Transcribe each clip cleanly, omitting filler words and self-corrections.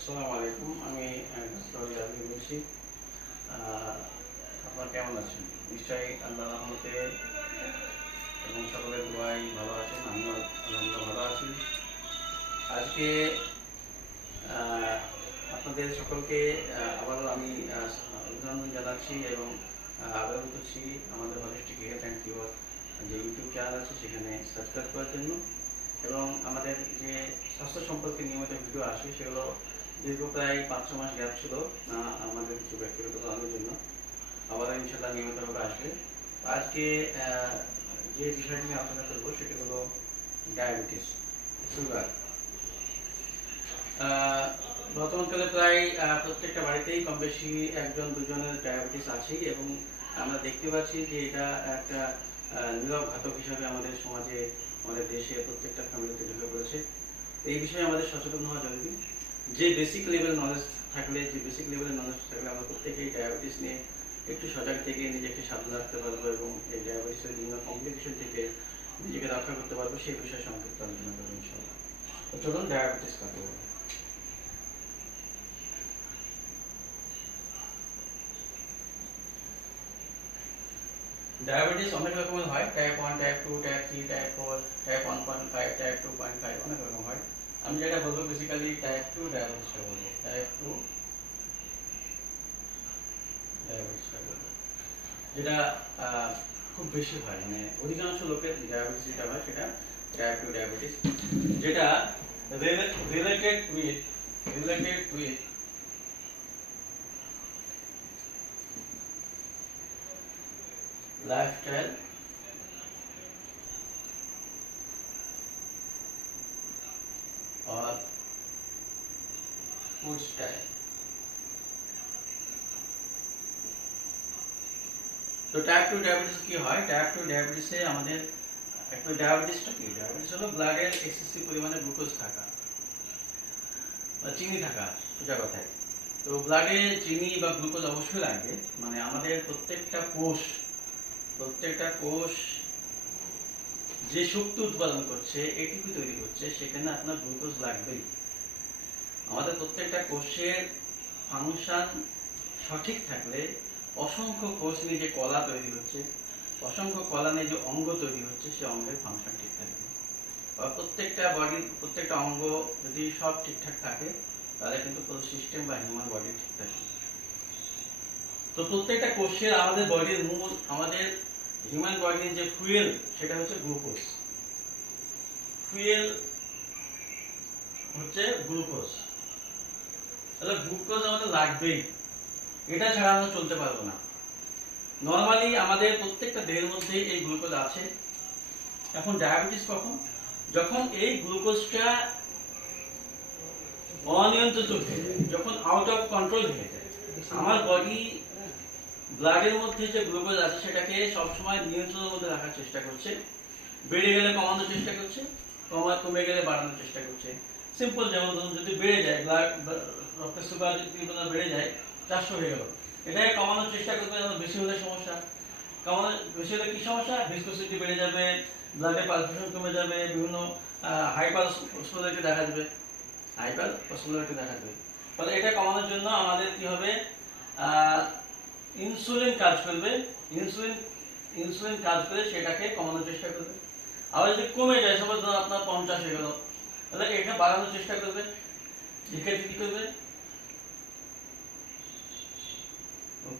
আসসালামু আলাইকুম। আমি জাবির বলছি। আপনারা কেমন আছেন? নিশ্চয়ই আল্লাহর রহমতে এবং সকলের দোয়ায় ভালো আছেন। আমিও আলহামদুলিল্লাহ ভালো আছি। আজকে আপনাদের সকলকে আবারও আমি অভিনন্দন জানাচ্ছি এবং আবেদন করছি আমাদের হলিস্টিক হেলথ অ্যান্ড কিউর যে ইউটিউব চ্যানেল আছে সেখানে সাবস্ক্রাইব করার জন্য এবং আমাদের যে স্বাস্থ্য সম্পর্কে নিয়মিত ভিডিও আসে সেগুলো দীর্ঘ প্রায় 5-6 মাস গ্যাপ ছিল আমাদের কিছু ব্যক্তিগত কারণের জন্য, আবার ইনশাল্লাহ নিয়মিতভাবে আসবে। আজকে যে বিষয়টি নিয়ে আলোচনা করবো সেটি হলো ডায়াবেটিস, সুগার। বর্তমানকালে প্রায় প্রত্যেকটা বাড়িতেই কম বেশি একজন দুজনের ডায়াবেটিস আছেই এবং আমরা দেখতে পাচ্ছি যে এটা একটা নীরব ঘাতক হিসাবে আমাদের সমাজে, আমাদের দেশে প্রত্যেকটা ফ্যামিলিতে ঢুকে পড়েছে। এই বিষয়ে আমাদের সচেতন হওয়া জরুরি। যে বেসিক লেভেল নলেজ থাকলে আমরা প্রত্যেকেই ডায়াবেটিস নিয়ে একটু সজাগ থেকে নিজেকে সাবধান রাখতে পারবো এবং এই ডায়াবেটিসের বিভিন্ন কমপ্লিকেশন থেকে নিজেকে রক্ষা করতে পারবো, সেই বিষয়ে সংক্ষিপ্ত আলোচনা করবো ইনশাআল্লাহ। তো চলুন, ডায়াবেটিস কাকে বলে? ডায়াবেটিস অনেক রকমের হয়। Type 1, type 2, type 3, type 4, type 1.5, type 2.5, অনেক রকম হয়। আমি যেটা বলবো বেসিক্যালি টাইপ 2 ডায়াবেটিসটা বলবো। টাইপ 2 ডায়াবেটিসটা বলবো, যেটা খুব বেশি হয়, মানে অধিকাংশ লোকের ডায়াবেটিস যেটা হয় সেটা টাইপ 2 ডায়াবেটিস, যেটা related with lifestyle or food style। তো টাইপ 2 ডায়াবেটিস কি হয়? টাইপ 2 ডায়াবেটিসে আমাদের একটা ডায়াবেটিসটা কি? ডায়াবেটিস হলো ব্লাডের এক্সেসিভ পরিমাণে গ্লুকোজ থাকা বা চিনি থাকা, সোজা কথায়। তো ব্লাডে চিনি বা গ্লুকোজ অবশ্যই লাগবে, মানে আমাদের প্রত্যেকটা কোষ যে শক্তি উৎপাদন করছে, এটিপি তৈরি করছে, সেখানে আপনার গ্লুকোজ লাগবেই। আমাদের প্রত্যেকটা কোষের ফাংশন সঠিক থাকলে অসংখ্য কোষ নিয়ে যে কলা তৈরি হচ্ছে, অসংখ্য কলা নিয়ে যে অঙ্গ তৈরি হচ্ছে, সে অঙ্গের ফাংশন ঠিক থাকবে। বা প্রত্যেকটা বডির প্রত্যেকটা অঙ্গ যদি সব ঠিকঠাক থাকে তাহলে কিন্তু পুরো সিস্টেম বা হিউম্যান বডি ঠিক থাকবে। তো প্রত্যেকটা কোষের আমাদের বডির মূল, আমাদের হিউম্যান বডির যে ফুয়েল সেটা হচ্ছে গ্লুকোজ। ফুয়েল হচ্ছে গ্লুকোজ। তাহলে গ্লুকোজ আমাদের লাগবেই, এটা ছাড়া আমরা চলতে পারবো না। নরমালি আমাদের প্রত্যেকটা দেহের মধ্যে এই গ্লুকোজ আছে। এখন ডায়াবেটিস কখন? যখন এই গ্লুকোজটা অনিয়ন্ত্রিত হয়ে যায়, যখন আউট অফ কন্ট্রোল হয়ে যায়। আমার বডি ব্লাডের মধ্যে যে গ্লুকোজ আছে সেটাকে সবসময় নিয়ন্ত্রণের মধ্যে রাখার চেষ্টা করছে। বেড়ে গেলে কমানোর চেষ্টা করছে, কমে গেলে বাড়ানোর চেষ্টা করছে। সিম্পল, যেমন ধরুন যদি বেড়ে যায়, রক্তের সুগার যদি বেড়ে যায় 400 হয়ে গেল, এটাকে কমানোর চেষ্টা করবে। যেমন বেশি হলে সমস্যা, বেশি হলে কি সমস্যা? ভিসকোসিটি বেড়ে যাবে, ব্লাডে পালসেশন কমে যাবে, বিভিন্ন হাইপার অসমোলারিটি দেখা যাবে। ফলে এটা কমানোর জন্য আমাদের কি হবে? ইনসুলিন কাজ করবে। ইনসুলিন কাজ করে সেটাকে কমানোর চেষ্টা করবে। আবার যদি কমে যায়, সাপোজ ধরুন আপনার 50 হয়ে গেল, তাহলে এটা বাড়ানোর চেষ্টা করবে। এক্ষেত্রে কি করবে?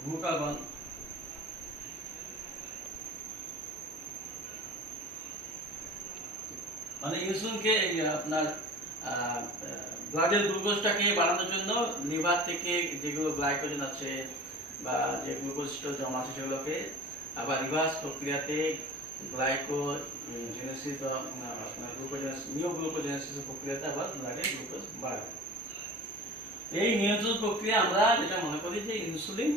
গ্লুকাগন মানে ইনসুলিনকে আপনার ব্লাডের গ্লুকোজটাকে বাড়ানোর জন্য লিভার থেকে যেগুলো গ্লাইকোজেন আছে বা যে গ্লুকোজটা জমা আছে সেগুলোকে আবার রিভার্স প্রক্রিয়াতে গ্লাইকোজেনেসিস বা আপনার নিওগ্লুকোজেনেসিস প্রক্রিয়াতে আবার ব্লাডে গ্লুকোজ বাড়ে। এই নিয়ন্ত্রণ প্রক্রিয়া আমরা যেটা মনে করি যে ইনসুলিন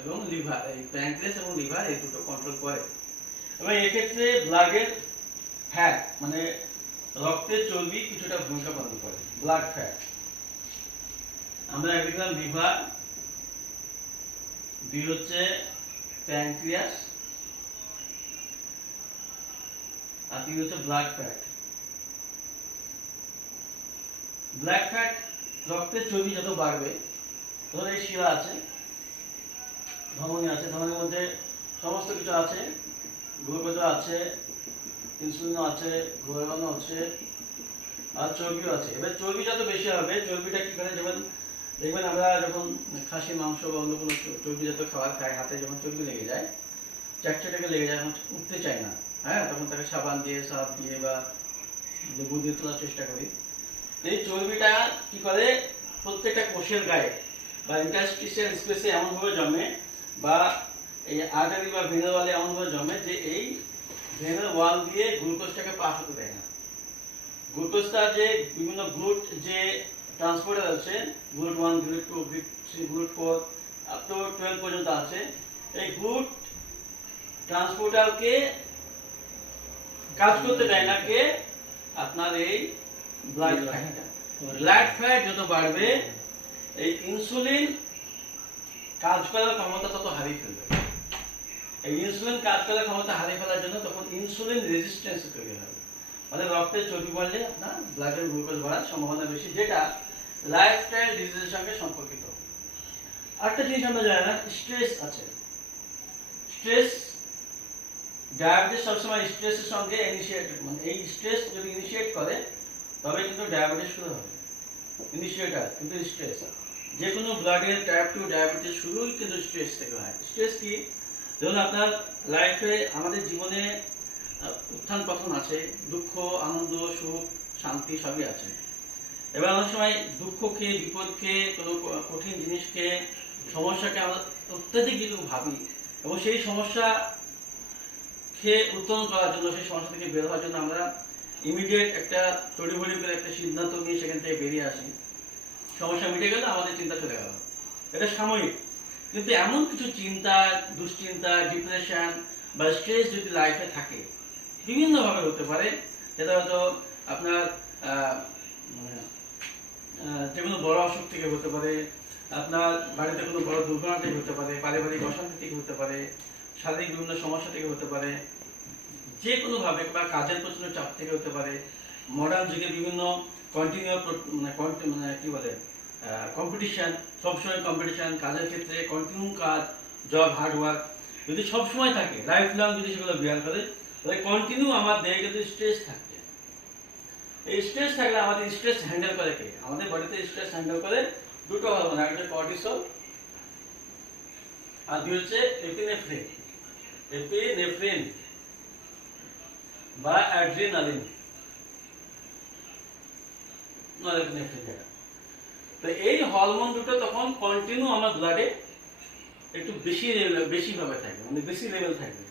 এবং লিভার, এই প্যানক্রিয়াস এবং লিভার এই দুটো কন্ট্রোল করে। এবং এক্ষেত্রে ব্লাডের ফ্যাট মানে রক্তের চর্বি কিছুটা ভূমিকা পালন করে। ব্লাড ফ্যাট আমরা দেখলাম লিভার, বি হচ্ছে প্যানক্রিয়াস, আর তিন হচ্ছে ব্লাড ফ্যাট। ব্লাড ফ্যাট রক্তের চর্বি যত বাড়বে, ধরুন এই শিরা আছে, ধমনী আছে, ধমনীর মধ্যে সমস্ত কিছু আছে, গ্লুকোজ আছে, ইনসুলিন আছে, ঘোরানো আছে, আর চর্বিও আছে। এবার চর্বি যত বেশি হবে, চর্বিটা কি করে, যেমন দেখবেন আমরা যখন খাসির মাংস বা অন্য কোনো চর্বি জাতীয় খাবার খাই, হাতে যখন চর্বি লেগে যায়, চ্যাকচাটাকে লেগে যায়, এখন উঠতে চায় না, হ্যাঁ, তখন তাকে সাবান দিয়ে, সার্ফ দিয়ে বা লেবু দিয়ে তোলার চেষ্টা করি। এই চর্বিটা কি করে, প্রত্যেকটা কোষের গায়ে বা ইন্টারস্টিশিয়াল স্পেসে এমনভাবে জমে, বা এই আর্টারি বা ভেনাল ওয়ালে এমনভাবে জমে যে এই ভেনাল ওয়াল দিয়ে গ্লুকোজটাকে পাস হতে দেয় না। গ্লুকোজটা যে বিভিন্ন গ্লুট যে ট্রান্সপোর্টার আছে, glute 1, glute 2, glute 3, glute 4 up to 12 পর্যন্ত আছে, এই গ্লুট ট্রান্সপোর্টারকে কাজ করতে দেয় না কে, আপনার এই ব্লাড ফ্যাট। ব্লাড ফ্যাট যত বাড়বে, এই ইনসুলিন কাজ করার ক্ষমতা তত হারিয়ে ফেলবে। এই ইনসুলিন কাজ করার ক্ষমতা হারিয়ে ফেলার জন্য তখন ইনসুলিন রেজিস্ট্যান্স তৈরি হবে, মানে রক্তের চর্বি বাড়লে আপনার ব্লাডের গ্লুকোজ বাড়ার সম্ভাবনা বেশি, যেটা লাইফস্টাইল ডিজিজের সঙ্গে সম্পর্কিত। আরেকটা জিনিস আমরা জানি না, স্ট্রেস আছে। স্ট্রেস, ডায়াবেটিস সবসময় স্ট্রেসের সঙ্গে ইনিশিয়েটেড, মানে এই স্ট্রেস যদি ইনিশিয়েট করে তবে কিন্তু ডায়াবেটিস শুরু হবে। ইনিশিয়েটার কিন্তু স্ট্রেস। যে কোনো ব্লাডের টাইপ 2 ডায়াবেটিস শুরুই কিন্তু স্ট্রেস থেকে হয়। স্ট্রেস কি, ধরুন আপনার লাইফে, আমাদের জীবনে উত্থান পতন আছে, দুঃখ, আনন্দ, সুখ, শান্তি সবই আছে। এবার অনেক সময় দুঃখকে, বিপদকে, কোনো কঠিন জিনিসকে, সমস্যাকে আমরা অত্যাধিক কিন্তু ভাবি, এবং সেই সমস্যা উত্তরণ করার জন্য, সেই সমস্যা থেকে বের হওয়ার জন্য আমরা ইমিডিয়েট একটা তড়িঘড়ি করে একটা সিদ্ধান্ত নিয়ে সেখান থেকে বেরিয়ে আসি। সমস্যা মিটে গেল, আমাদের চিন্তা চলে গেল, এটা সাময়িক। কিন্তু এমন কিছু চিন্তা, দুশ্চিন্তা, ডিপ্রেশন বা স্ট্রেস যদি লাইফে থাকে, বিভিন্নভাবে হতে পারে। সেটা হয়তো আপনার যে কোনো বড় অসুখ থেকে হতে পারে, আপনার বাড়িতে কোনো বড় দুর্ঘটনা থেকে হতে পারে, পারিবারিক অশান্তি থেকে হতে পারে, শারীরিক বিভিন্ন সমস্যা থেকে হতে পারে, যে কোনোভাবে, বা কাজের প্রচন্ড চাপ থেকে হতে পারে। মডার্ন যুগে বিভিন্ন কি বলে, কম্পিটিশন, সবসময় কম্পিটিশন, কাজের ক্ষেত্রে কন্টিনিউ কাজ, জব, হার্ডওয়ার্ক যদি সবসময় থাকে, লাইফ লং যদি সেগুলো বিয়ার করে, তাহলে কন্টিনিউ আমার দেহে কিন্তু স্ট্রেস থাকছে। এই স্ট্রেস থাকলে আমাদের স্ট্রেস হ্যান্ডেল করে কে, আমাদের বডিতে স্ট্রেস হ্যান্ডেল করে দুটো হরমোন, একটা হচ্ছে কর্টিসল আর দুই হচ্ছে এপিনেফ্রিন। এপিনেফ্রিন বা অ্যাড্রিনালিন, তো এই হরমোন দুটো তখন কন্টিনিউ আমার ব্লাডে একটু বেশি ভাবে থাকবে, মানে বেশি লেভেল থাকবে।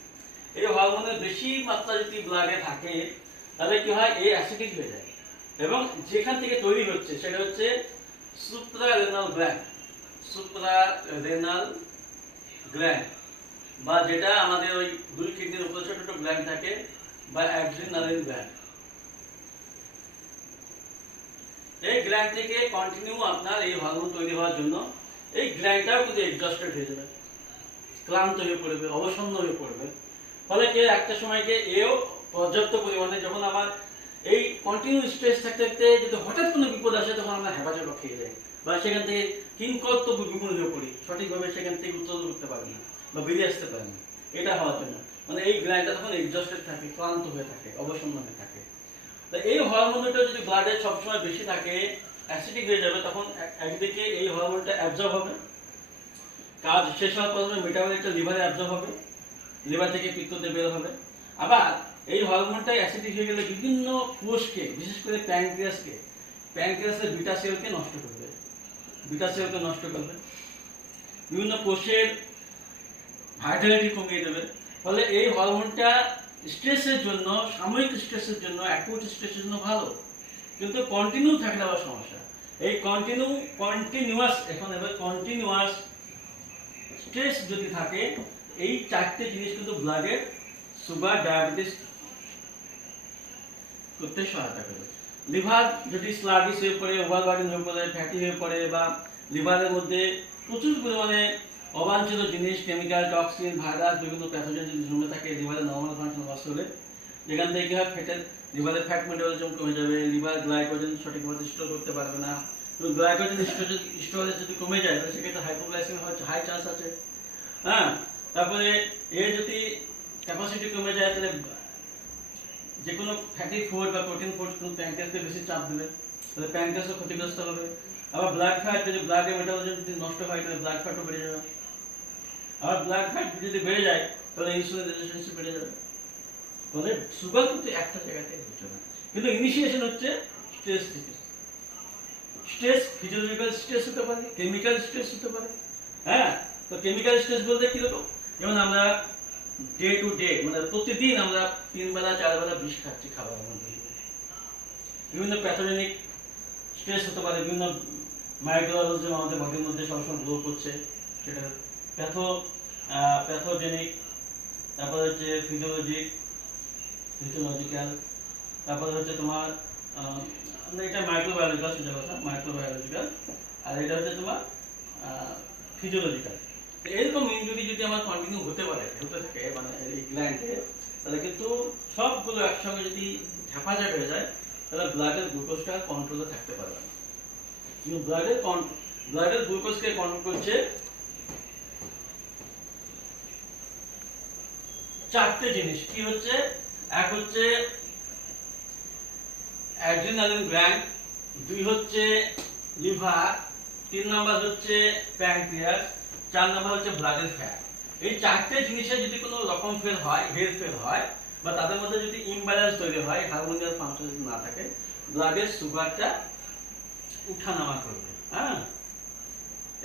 এই হরমোনের বেশি মাত্রা যদি ব্লাডে থাকে, তাহলে কি হয়, এই অ্যাসিডিক হয়ে যায়, এবং যেখান থেকে তৈরি হচ্ছে সেটা হচ্ছে সুপ্রারেনাল গ্ল্যান্ড। সুপ্রারেনাল গ্ল্যান্ড, বা যেটা আমাদের ওই দুই কিডনির উপরে ছোট ছোট গ্ল্যান্ড থাকে, বা অ্যাড্রিনালিন গ্ল্যান্ড। এই গ্ল্যান্ড থেকে কন্টিনিউ আপনার এই হরমোন তৈরি হওয়ার জন্য এই গ্ল্যান্ডটাও কিন্তু এক্সস্টেড হয়ে যাবে, ক্লান্ত হয়ে পড়বে, অবসন্ন হয়ে পড়বে। ফলে কি একটা সময়কে এও পর্যাপ্ত পরিমাণে, যখন আমার এই কন্টিনিউ স্ট্রেস থাকতে থাকতে যদি হঠাৎ কোনো বিপদ আসে, তখন আমরা হেপাচক খেয়ে যাই, বা সেখান থেকে কিংকর্তব্য বিমূল হয়ে পড়ি, সঠিকভাবে সেখান থেকে উত্তোলন করতে পারি না বা বেরিয়ে আসতে পারি না। এটা হওয়ার জন্য মানে এই গ্ল্যান্ডটা তখন এক্সস্টেড থাকে, ক্লান্ত হয়ে থাকে, অবসন্ন হয়ে থাকে। এই হরমোনটা যদি ব্লাডে সবসময় বেশি থাকে, অ্যাসিডিক হয়ে যাবে, তখন একদিকে এই হরমোনটা অ্যাবজর্ব হবে, কাজ শেষ হওয়ার পর মেটাবলিকটা লিভারে অ্যাবজর্ব হবে, লিভার থেকে পিত্ততে বের হবে। আবার এই হরমোনটা অ্যাসিডিক হয়ে গেলে বিভিন্ন কোষকে, বিশেষ করে প্যানক্রিয়াসের বিটা সেলকে নষ্ট করবে, বিভিন্ন কোষের ভাইটালিটি কমিয়ে দেবে। ফলে এই হরমোনটা স্ট্রেসের জন্য, সাময়িক স্ট্রেসের জন্য, অ্যাকুট স্ট্রেসের জন্য ভালো, কিন্তু কন্টিনিউ থাকলে আবার সমস্যা। এই কন্টিনিউয়াস স্ট্রেস যদি থাকে, এই চারটে জিনিস কিন্তু ব্লাডের সুগার, ডায়াবেটিস করতে সহায়তা করে। লিভার যদি স্লাগিশ হয়ে পড়ে, ওভারবার্ডেন হয়ে পড়ে, ফ্যাটি হয়ে পড়ে, বা লিভারের মধ্যে প্রচুর পরিমাণে অবাঞ্ছিত জিনিস, কেমিক্যাল, টক্সিন, ভাইরাস, বিভিন্ন প্যাথোজেন যদি জমে থাকে লিভারের নরমাল ফাংশন লস হলে, যেখান থেকে কি হয়, লিভারের ফ্যাট মেটাবলিজম কমে যাবে, লিভার গ্লাইকোজেন সঠিকভাবে স্টোর করতে পারবে না, গ্লাইকোজেন স্টোরেজ যদি কমে যায় তাহলে সেক্ষেত্রে হাইপোগ্লাইসেমিয়া হওয়ার হাই চান্স আছে। হ্যাঁ, তারপরে এর যদি ক্যাপাসিটি কমে যায় তাহলে যে কোনো ফ্যাটি ফুড বা প্রোটিন ফুড প্যানক্রিয়াসকে বেশি চাপ দেবে, তাহলে প্যানক্রিয়াসও ক্ষতিগ্রস্ত হবে। আবার ব্লাড ফ্যাট, যদি ব্লাডের মেটাবলিজম যদি নষ্ট হয় তাহলে ব্লাড ফ্যাটও বেড়ে যাবে। আবার ব্লাড ফ্যাট যদি বেড়ে যায় তাহলে ইনসুলিন রেজিস্ট্যান্স বেড়ে যাবে। ফলে সুগার কিন্তু একটা জায়গাতে হচ্ছে না, কিন্তু ইনিশিয়েশন হচ্ছে স্ট্রেস থেকে। স্ট্রেস ফিজিওলজিক্যাল স্ট্রেস হতে পারে, কেমিক্যাল স্ট্রেস হতে পারে। হ্যাঁ, তো কেমিক্যাল স্ট্রেস বলতে কিরকম, যেমন আমরা ডে টু ডে মানে প্রতিদিন আমরা 3 বেলা 4 বেলা বিষ খাচ্ছি খাবারের মধ্যে, বিভিন্ন প্যাথোজেনিক স্ট্রেস হতে পারে, বিভিন্ন মাইক্রোঅর্গানিজম আমাদের বডির মধ্যে সবসময় গ্রো করছে, সেটা প্যাথোজেনিক, তারপরে হচ্ছে ফিজিওলজিক্যাল, তারপরে হচ্ছে তোমার এটা মাইক্রোবায়োলজিক্যাল, সোজা কথা মাইক্রোবায়োলজিক্যাল, আর এটা হচ্ছে তোমার ফিজিওলজিক্যাল। এরকম ইনজুরি যদি আমার কন্টিনিউ হতে থাকে মানে এই গ্ল্যান্ডে, তাহলে কিন্তু সবগুলো একসঙ্গে যদি হেফাজত হয়ে যায় তাহলে ব্লাডের গ্লুকোজটা কন্ট্রোলে থাকতে পারবে না। কিন্তু ব্লাডের গ্লুকোজকে কন্ট্রোল করছে 4টে জিনিস। কি হচ্ছে, এক হচ্ছে অ্যাড্রিনালিন গ্ল্যান্ড, 2 হচ্ছে লিভার, 3 নাম্বার হচ্ছে প্যানক্রিয়াস, 4 নাম্বার হচ্ছে ব্লাডের ফ্যাট। এই 4টে জিনিসের যদি কোনো রকম হেরফের হয় বা তাদের মধ্যে যদি ইমব্যালেন্স তৈরি হয়, হারমোনিয়াল ফাংশন যদি না থাকে, ব্লাডের সুগারটা উঠানামা করবে। হ্যাঁ,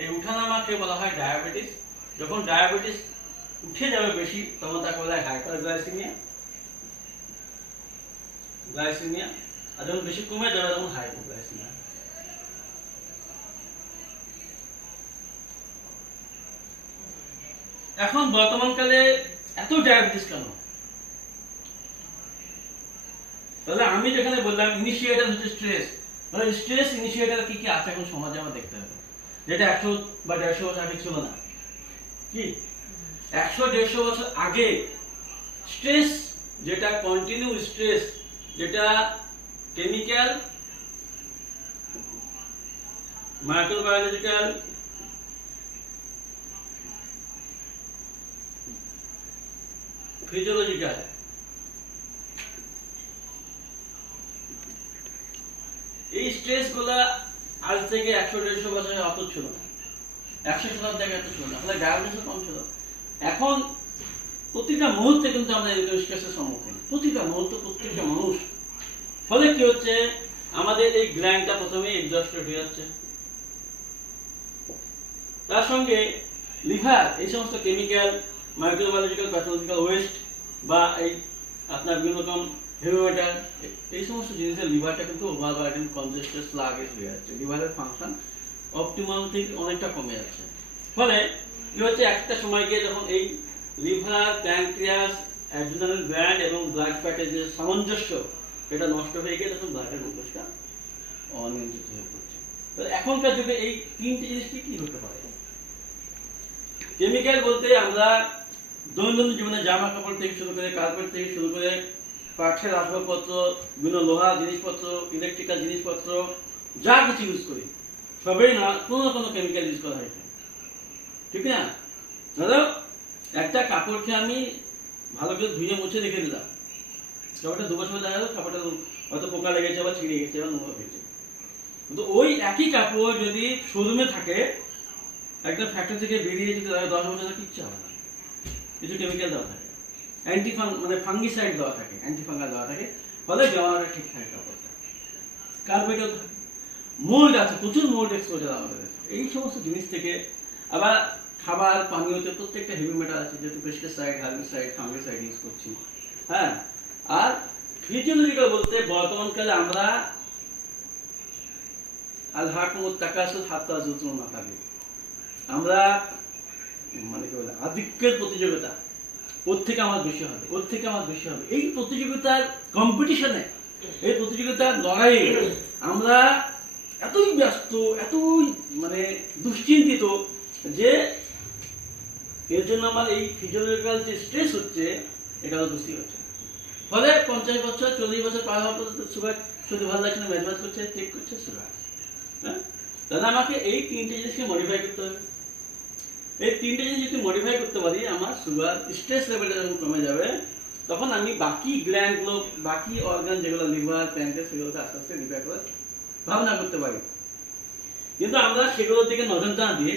এই উঠানামাকে বলা হয় ডায়াবেটিস। যখন ডায়াবেটিস উঠে যাবে বেশি তখন তাকে বলা হয় হাইপারগ্লাইসেমিয়া, আর যখন বেশি কমে যাবে তখন হাইপোগ্লাইসেমিয়া। এখন বর্তমানকালে এত ডায়াবেটিস কেন? তাহলে আমি যেখানে বললাম ইনিশিয়েটর হচ্ছে স্ট্রেস, মানে স্ট্রেস ইনিশিয়েটর কি কি আছে এখন সমাজে আমার দেখতে হবে, যেটা 100 বা 150 বছর আগে ছিল না। কি 100-150 বছর আগে স্ট্রেস, যেটা কন্টিনিউ স্ট্রেস, যেটা কেমিক্যাল, মাইক্রোবায়োলজিক্যাল, ফিজিওলজিক্যাল, এই স্ট্রেস গুলা আজ থেকে 100-150 বছরে অত ছিল না, 100 শতাব্দী আগে এত ছিল না, ফলে ডায়াবেটিস কম ছিল। এখন প্রতিটা মুহূর্তে কিন্তু আমরা এই স্ট্রেসের সম্মুখীন, প্রতিটা মুহূর্তে প্রত্যেকটা মানুষ। ফলে কি হচ্ছে, আমাদের এই গ্ল্যান্ডটা প্রথমে এক্সস্টেড হয়ে যাচ্ছে, তার সঙ্গে লিভার এই সমস্ত কেমিক্যাল, মাইক্রোবায়োলজিক্যাল, প্যাথোলজিক্যাল ওয়েস্ট বা এই আপনার বিভিন্ন রকম হেভি মেটাল, এই সমস্ত জিনিসের লিভারটা কিন্তু ওভারবার্ডেন, কনজেস্টেড, স্লাগিশ হয়ে যাচ্ছে, লিভারের ফাংশন অপটিমাল থেকে অনেকটা কমে যাচ্ছে। ফলে কি হচ্ছে, একটা সময় গিয়ে যখন এই লিভার, প্যানক্রিয়াস, অ্যাড্রিনালিন গ্ল্যান্ড এবং ব্লাড ফ্যাটের যে সামঞ্জস্য, এটা নষ্ট হয়ে গিয়ে তখন ব্লাডের গ্লুকোজটা অনিয়ন্ত্রিত হয়ে পড়ছে। তাহলে এখনকার যুগে এই 3টে জিনিস কি হতে পারে? কেমিক্যাল বলতে আমরা দৈনন্দিন জীবনে জামা কাপড় থেকে শুরু করে, কার্পেট থেকে শুরু করে, কাঠের আসবাবপত্র, বিভিন্ন লোহা জিনিসপত্র, ইলেকট্রিক্যাল জিনিসপত্র, যা কিছু ইউজ করি সবই না কোনো না কোনো কেমিক্যাল ইউজ করা হয়েছে, ঠিক না? ধরো একটা কাপড়কে আমি ভালো করে ধুয়ে মুছে রেখে দিলাম, কাপড়টা 2 বছর দেখা গেল কাপড়টা হয়তো পোকা লেগেছে বা ছিঁড়ে গেছে বা নোংরা হয়েছে, কিন্তু ওই একই কাপড় যদি শোরুমে থাকে, একদম ফ্যাক্টরি থেকে বেরিয়ে যদি 10 বছর কিচ্ছু হবে না, কিছু কেমিক্যাল দেওয়া থাকে, মানে ফাঙ্গিসাইড দেওয়া থাকে, অ্যান্টিফাঙ্গাল দেওয়া থাকে, ফলে জামাটা ঠিক থাকে, কাপড়টা কার্পেটও থাকে। মোল্ড আছে, প্রচুর মোল্ড এক্সপোজার আমাদের। এই সমস্ত জিনিস থেকে আবার খাবার পানীয়তে প্রত্যেকটা হেভি মেটাল আছে, যেহেতু পেস্টিসাইড, হার্বিসাইড, ফাঙ্গিসাইড ইউজ করছি। হ্যাঁ, আর ফিজিওলজিক্যাল বলতে বর্তমানকালে আমরা আমরা মানে কি বলে আধিক্যের প্রতিযোগিতা, ওর থেকে আমার বেশি হবে, ওর থেকে আমার বেশি হবে, এই প্রতিযোগিতার কম্পিটিশনে, এই প্রতিযোগিতার লড়াইয়ে আমরা এতই ব্যস্ত, এতই মানে দুশ্চিন্তিত যে এর জন্য আমার এই ফিজিওলজিক্যাল যে স্ট্রেস হচ্ছে এটা বুঝতেই হচ্ছে। ফলে 50 বছর 40 বছর পার হওয়ার পর সুগার শুধু ভালো লাগছে না, ম্যাজমাজ করছে, চেক করছে সুগার। হ্যাঁ, তাহলে আমাকে এই তিনটে জিনিসকে মডিফাই করতে হবে। এই তিনটে জিনিস যদি মডিফাই করতে পারি, আমার সুগার স্ট্রেস লেভেলটা যখন কমে যাবে, তখন আমি বাকি গ্ল্যান্ডগুলো, বাকি অর্গান যেগুলো লিভার, প্যানক্রিয়াস, সেগুলোকে আস্তে আস্তে রিপেয়ার করে ভাবনা করতে পারি। কিন্তু আমরা সেগুলোর দিকে নজর না দিয়ে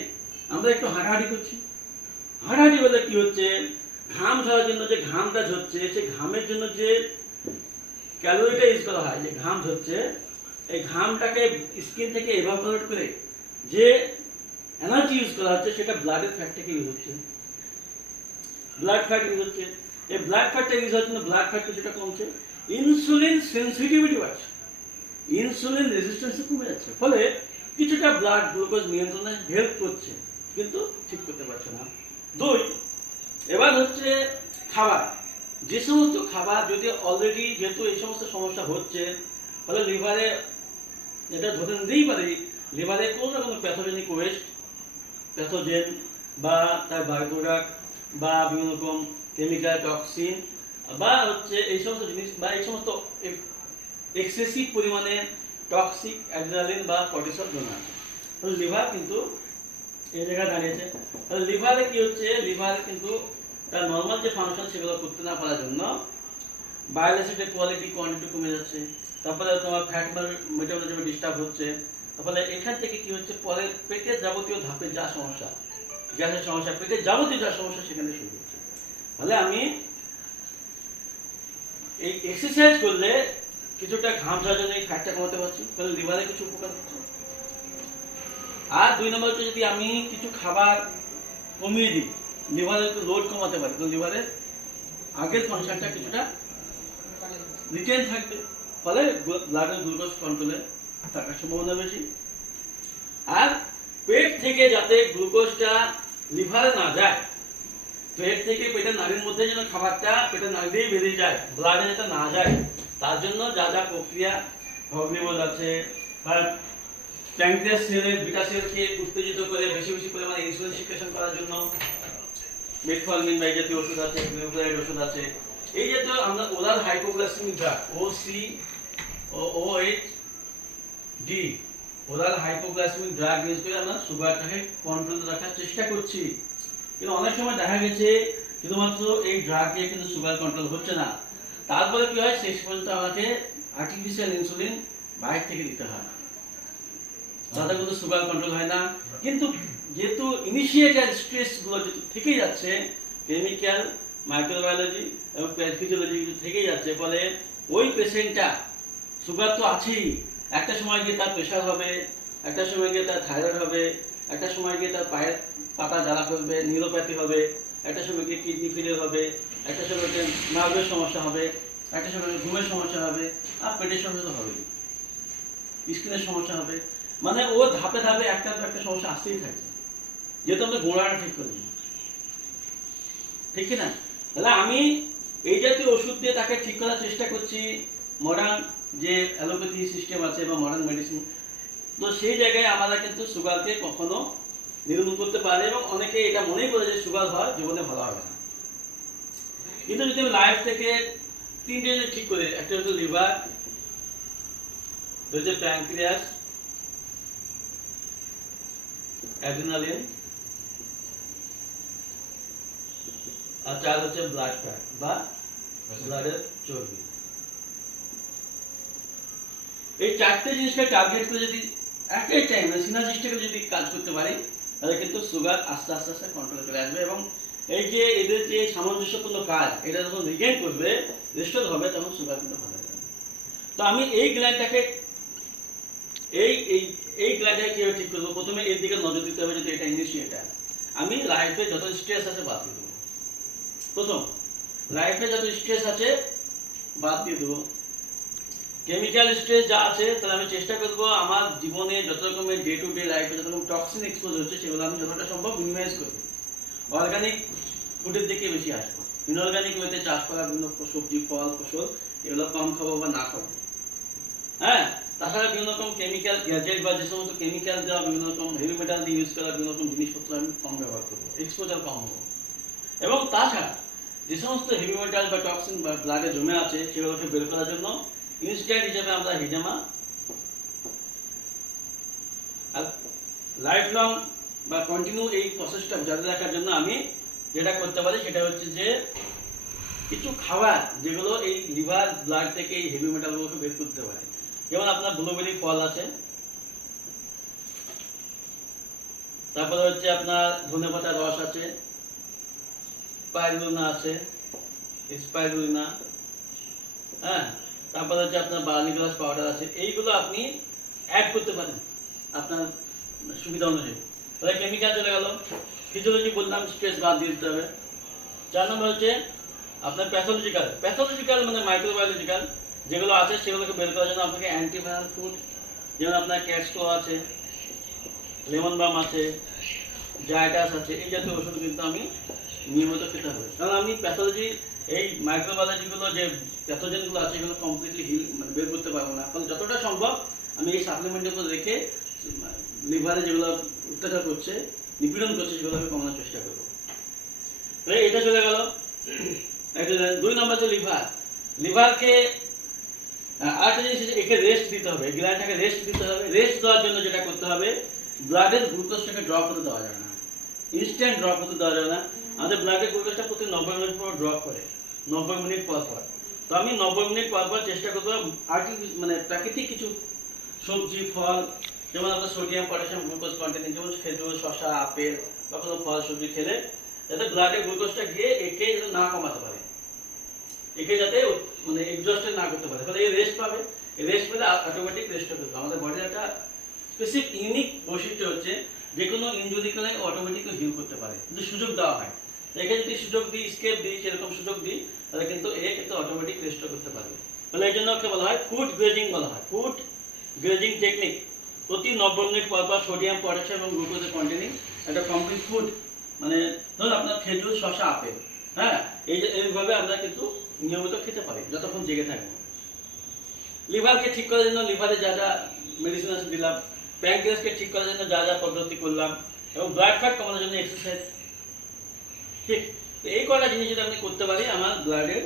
আমরা একটু হাঁটাহাঁটি করছি। হাঁটাহাঁটি বলে কি হচ্ছে, ঘাম ঝরার জন্য যে ঘামটা ঝরছে, সেই ঘামের জন্য যে ক্যালোরিটা ইউজ করা হয়, যে ঘাম ঝরছে, এই ঘামটাকে স্কিন থেকে এভাপোরেট করে যে এনার্জি ইউজ করা হচ্ছে, সেটা ব্লাডের ফ্যাট থেকে ইউজ হচ্ছে, ব্লাড ফ্যাট ইউজ হচ্ছে। এই ব্লাড ফ্যাটটা ইউজ হওয়ার জন্য ব্লাড ফ্যাট কিছুটা কমছে, ইনসুলিন সেন্সিটিভিটি বাড়ছে, ইনসুলিন রেজিস্ট্যান্স কমে যাচ্ছে, ফলে কিছুটা ব্লাড গ্লুকোজ নিয়ন্ত্রণে হেল্প করছে, কিন্তু ঠিক করতে পারছে না। দুই, এবার হচ্ছে খাবার। যে সমস্ত খাবার যদি অলরেডি, যেহেতু এই সমস্ত সমস্যা হচ্ছে, ফলে লিভারে, এটা ধরে নিতেই পারি লিভারে কোনো না কোনো প্যাথোজেনিক ওয়েস্ট, প্যাথোজেন বা তার বাই প্রোডাক্ট বা বিভিন্ন রকম কেমিক্যাল টক্সিন বা হচ্ছে এই সমস্ত জিনিস, বা এই সমস্ত এক্সেসিভ পরিমাণে টক্সিক অ্যাড্রিনালিন বা কর্টিসল জমা আছে। তাহলে লিভার কিন্তু এই জায়গায় দাঁড়িয়েছে। তাহলে লিভারে কি হচ্ছে, লিভারে কিন্তু তার নর্মাল যে ফাংশন সেগুলো করতে না পারার জন্য বাইল অ্যাসিডের কোয়ালিটি, কোয়ান্টিটি কমে যাচ্ছে। তারপরে তোমার ফ্যাট মেটাবলিজম ডিস্টার্ব হচ্ছে। তারপরে এখান থেকে কি হচ্ছে, পরে পেটের যাবতীয় ধাপে যা সমস্যা, গ্যাসের সমস্যা, পেটের যাবতীয় যা সমস্যা সেখানে শুরু হচ্ছে। তাহলে আমি এই এক্সারসাইজ করলে কিছুটা ঘাম ঝরার জন্য এই ফ্যাটটা কমাতে পারছি, তাহলে লিভারে কিছু উপকার হচ্ছে। আর দুই নম্বর হচ্ছে, যদি আমি কিছু খাবার কমিয়ে দিই, লিভারের একটু লোড কমাতে পারি, তো লিভারের আগের ফাংশনটা কিছুটা রিটেন থাকবে, ফলে ব্লাডের গ্লুকোজ কন্ট্রোলে থাকার সম্ভাবনা বেশি। আর পেট থেকে যাতে গ্লুকোজটা লিভারে না যায়, পেট থেকে পেটের নাড়ির মধ্যে যেন খাবারটা পেটের নাড়ি দিয়ে বেরিয়ে যায়, ব্লাডে যাতে না যায়, তার জন্য যা যা প্রক্রিয়া ভগ্নিবোধ আছে, বা প্যানক্রিয়াস সেলের বিটা সেলকে উত্তেজিত করে বেশি বেশি পরিমাণে ইনসুলিন সিক্রেশন করার জন্য মেটফর্মিন বা এই জাতীয় ওষুধ আছে, গ্লুকোজাইড ওষুধ আছে, এই জাতীয় আমরা oral hypoglycemic drug OCOH-D oral hypoglycemic drug use করে আমরা সুগারটাকে কন্ট্রোলে রাখার চেষ্টা করছি। কিন্তু অনেক সময় দেখা গেছে শুধুমাত্র এই ড্রাগ দিয়ে কিন্তু সুগার কন্ট্রোল হচ্ছে না, তারপরে কি হয়, শেষ পর্যন্ত আমাকে আর্টিফিশিয়াল ইনসুলিন বাইরে থেকে দিতে হয়, তাতে কিন্তু সুগার কন্ট্রোল হয় না। কিন্তু যেহেতু ইনিশিয়েটার স্ট্রেস গুলো যেহেতু থেকেই যাচ্ছে, কেমিক্যাল, মাইক্রোবায়োলজি এবং ফিজিওলজি থেকেই যাচ্ছে, ফলে ওই পেশেন্টটা সুগার তো আছেই, একটা সময় গিয়ে তার প্রেশার হবে, একটা সময় গিয়ে তার থাইরয়েড হবে, একটা সময় গিয়ে তার পায়ের পাতা জ্বালা করবে, নিউরোপ্যাথি হবে, একটা সময় গিয়ে কিডনি ফেলিয়ার হবে, একটা সময় গিয়ে নার্ভের সমস্যা হবে, একটা সময় ঘুমের সমস্যা হবে, আর পেটের সমস্যা তো হবেই, স্কিনের সমস্যা হবে। মানে ও ধাপে ধাপে একটা সমস্যা আসতেই থাকে, যেহেতু আমরা গোড়াটা ঠিক করি, ঠিক না? তাহলে আমি এই জাতীয় ওষুধ দিয়ে তাকে ঠিক করার চেষ্টা করছি, মডার্ন যে অ্যালোপ্যাথি সিস্টেম আছে বা মডার্ন মেডিসিন, তো সেই জায়গায় আমরা কিন্তু সুগারকে কখনো নির্মূল করতে পারি, এবং অনেকে এটা মনেই করে যে সুগার হয় জীবনে ভালো হবে না। কিন্তু যদি আমি লাইফ থেকে তিনটে জিনিস ঠিক করে, একটা হচ্ছে লিভার, হচ্ছে প্যানক্রিয়াস, অ্যাড্রিনালিন, আর চার হচ্ছে ব্লাড ফ্যাট বা ব্লাডের চর্বি। এই চারটে জিনিসকে টার্গেট করে যদি এক এক টাইমে সিনার্জিস্টিক্যালি যদি কাজ করতে পারি, তাহলে কিন্তু সুগার আস্তে আস্তে আস্তে কন্ট্রোলে চলে আসবে, এবং এই যে এদের যে সামঞ্জস্যপূর্ণ কাজ, এটা যখন রিগেইন করবে, রেস্টোর হবে, তখন সুগার কিন্তু ভালো হয়ে যাবে। তো আমি এই গ্ল্যান্ডটাকে এই গ্ল্যান্ডটাকে কিভাবে ঠিক করবো? প্রথমে এর দিকে নজর দিতে হবে, যদি এটা ইনিশিয়েটার। আমি লাইফে যত স্ট্রেস আছে বাদ দিয়ে দেবো। প্রথম, লাইফে যত স্ট্রেস আছে বাদ দিয়ে দেবো। কেমিক্যাল স্ট্রেস যা আছে, তাহলে আমি চেষ্টা করবো আমার জীবনে যত রকমের ডে টু ডে লাইফে যত রকম টক্সিন এক্সপোজ হচ্ছে, সেগুলো আমি যতটা সম্ভব মিনিমাইজ করবো। অর্গানিক ফুডের দিকে বেশি আসবো, ইনঅর্গানিক ওয়েতে চাষ করা বিভিন্ন সবজি, ফল, ফসল, এগুলো কম খাবো বা না খাবো। হ্যাঁ, তাছাড়া বিভিন্ন রকম কেমিক্যাল গ্যাজেট বা যে সমস্ত কেমিক্যাল দেওয়া, বিভিন্ন রকম হেভি মেটাল দিয়ে ইউজ করা বিভিন্ন রকম জিনিসপত্র আমি কম ব্যবহার করবো, এক্সপোজার কম হবো। এবং তাছাড়া যে সমস্ত হেভি মেটাল বা টক্সিন বা ব্লাডে জমে আছে, সেগুলোকে বের করার জন্য ইনস্ট্যান্ট হিসেবে আমরা হিজামা আর লাইফ লং বা কন্টিনিউ এই প্রসেসটা জারি রাখার জন্য আমি যেটা করতে পারি সেটা হচ্ছে যে কিছু খাবার যেগুলো এই লিভার ব্লাড থেকে এই হেভি মেটালগুলোকে বের করতে পারে। যেমন আপনার ব্লুবেরি ফল আছে, তারপরে হচ্ছে আপনার ধনেপাতার রস আছে, স্পাইরুলিনা আছে, স্পাইরুলিনা, হ্যাঁ, তারপরে হচ্ছে আপনার বার্লি গ্লাস পাউডার আছে। এইগুলো আপনি অ্যাড করতে পারেন আপনার সুবিধা অনুযায়ী। তাহলে কেমিক্যাল চলে গেল। ফিজিওলজি বললাম, স্ট্রেস বাদ দিয়ে দিতে হবে। 4 নম্বর হচ্ছে আপনার প্যাথোলজিক্যাল মানে মাইক্রোবায়োলজিক্যাল যেগুলো আছে সেগুলোকে বের করার জন্য আপনাকে অ্যান্টিভাইরাল ফুড, যেমন আপনার ক্যাটস্কো আছে, লেমন বাম আছে, জায়টাস আছে, এই জাতীয় ওষুধ কিন্তু আমি নিয়মিত খেতে হবে। কারণ আমি প্যাথোলজি এই মাইক্রোবায়োলজিগুলো যে প্যাথোজেনগুলো আছে এগুলো কমপ্লিটলি মানে বের করতে পারবো না। ফলে যতটা সম্ভব আমি এই সাপ্লিমেন্টের উপর রেখে লিভারে যেগুলো অত্যাচার করছে, নিপীড়ন করছে, সেগুলো আমি কমানোর চেষ্টা করবো। এটা চলে গেল। 2 নম্বর হচ্ছে লিভারকে আরেকটা জিনিস, একে রেস্ট দিতে হবে, গ্ল্যান্ডটাকে রেস্ট দিতে হবে। রেস্ট দেওয়ার জন্য যেটা করতে হবে, ব্লাডের গ্লুকোজটাকে ড্রপ হতে দেওয়া যাবে না, ইনস্ট্যান্ট ড্রপ হতে দেওয়া যাবে না। আমাদের ব্লাডের গ্লুকোজটা প্রতি 90 মিনিট পর ড্রপ করে, 90 মিনিট পর পর। তো আমি 90 মিনিট পর পর চেষ্টা করবো মানে প্রাকৃতিক কিছু সবজি ফল, যেমন আপনার সোডিয়াম পটাশিয়াম গ্লুকোজ কন্টেন্ট, যেমন খেজুর, শসা, আপেল বা কোনো ফল সবজি খেলে যাতে ব্লাডের গ্লুকোজটা গিয়ে একে যাতে না কমাতে পারে, একে যাতে মানে এক্সস্টেড না করতে পারে। ফলে এই রেস্ট পাবে, এই রেস্ট পেলে অটোমেটিক রেস্ট করবে। আমাদের বডির একটা স্পেসিফিক ইউনিক বৈশিষ্ট্য হচ্ছে যে কোনো ইনজুরি করলে অটোমেটিকলি হিল করতে পারে, যদি সুযোগ দেওয়া হয়। একে যদি সুযোগ দিই, স্কেপ দিই, সেরকম সুযোগ দিই, তাহলে কিন্তু এ কিন্তু অটোমেটিক রেস্ট করতে পারবে। তাহলে এই জন্য ওকে বলা হয় ফুড গ্রেজিং বলা হয়, ফুড গ্রেজিং টেকনিক। প্রতি 90 মিনিট পর পর সোডিয়াম পটাশিয়াম এবং গ্লুকোজের কন্টেনিং একটা কমপ্লিট ফুড, মানে ধরুন আপনার খেজুর, শসা, আপেল, হ্যাঁ, এইভাবে আমরা কিন্তু নিয়মিত খেতে পারি যতক্ষণ জেগে থাকবো। লিভারকে ঠিক করার জন্য লিভারে যা যা মেডিসিন আছে দিলাম, প্যানক্রিয়াসকে ঠিক করার জন্য যা যা পদ্ধতি করলাম, এবং ব্লাড ফ্যাট কমানোর জন্য এক্সারসাইজ। ঠিক, এই কটা জিনিস যদি আমি করতে পারি, আমার ব্লাডের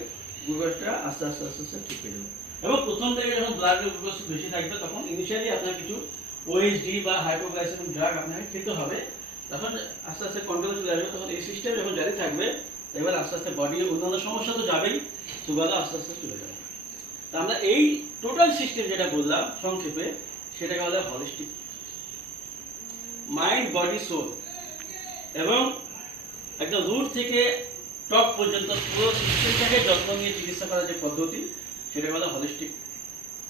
গ্লুকোজটা আস্তে আস্তে আস্তে আস্তে ঠিক হয়ে যাবে। এবং প্রথম থেকে যখন ব্লাডের গ্লুকোজ বেশি থাকবে, তখন ইনিশিয়ালি আপনার কিছু ওএইচডি বা হাইপোগ্লাইসেমিক ড্রাগ আপনাকে খেতে হবে। তখন আস্তে আস্তে কন্ট্রোলে চলে আসবে। তখন এই সিস্টেম যখন জারি থাকবে, এবার আস্তে আস্তে বডি অন্যান্য সমস্যা তো যাবেই, সুগারও আস্তে আস্তে চলে যাবে। তা আমরা এই টোটাল সিস্টেম যেটা বললাম সংক্ষেপে, সেটাকে বলা হয় হলিস্টিক মাইন্ড, বডি, সোল, এবং একদম রুট থেকে টপ পর্যন্ত পুরো সিস্টেমটাকে যত্ন নিয়ে চিকিৎসা করার যে পদ্ধতি, সেটা বলা হলিস্টিক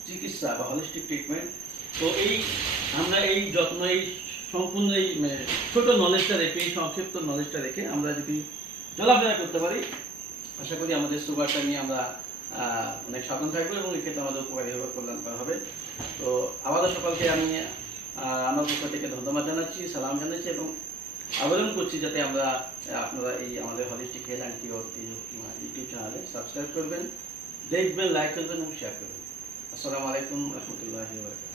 চিকিৎসা বা হলিস্টিক ট্রিটমেন্ট। তো আমরা এই যত্ন, এই সম্পূর্ণ এই ছোট নলেজটা রেখে, এই সংক্ষিপ্ত নলেজটা রেখে আমরা যদি চলাফেরা করতে পারি, আশা করি আমাদের সুগারটা নিয়ে আমরা অনেক সাবধান থাকবো এবং এক্ষেত্রে আমাদের উপকারী হবে, কল্যাণ করা হবে। তো আবারও সকলকে আমি আমার পক্ষ থেকে ধন্যবাদ জানাচ্ছি, সালাম জানাচ্ছি, এবং আবেদন করছি যাতে আপনারা এই আমাদের হলিস্টিক হেলথ অ্যান্ড কিওর এই ইউটিউব চ্যানেলে সাবস্ক্রাইব করবেন, দেখবেন, লাইক করবেন এবং শেয়ার করবেন। আসসালামু আলাইকুম রহমতুল্লাহি ওয়া বারাকাতুহু।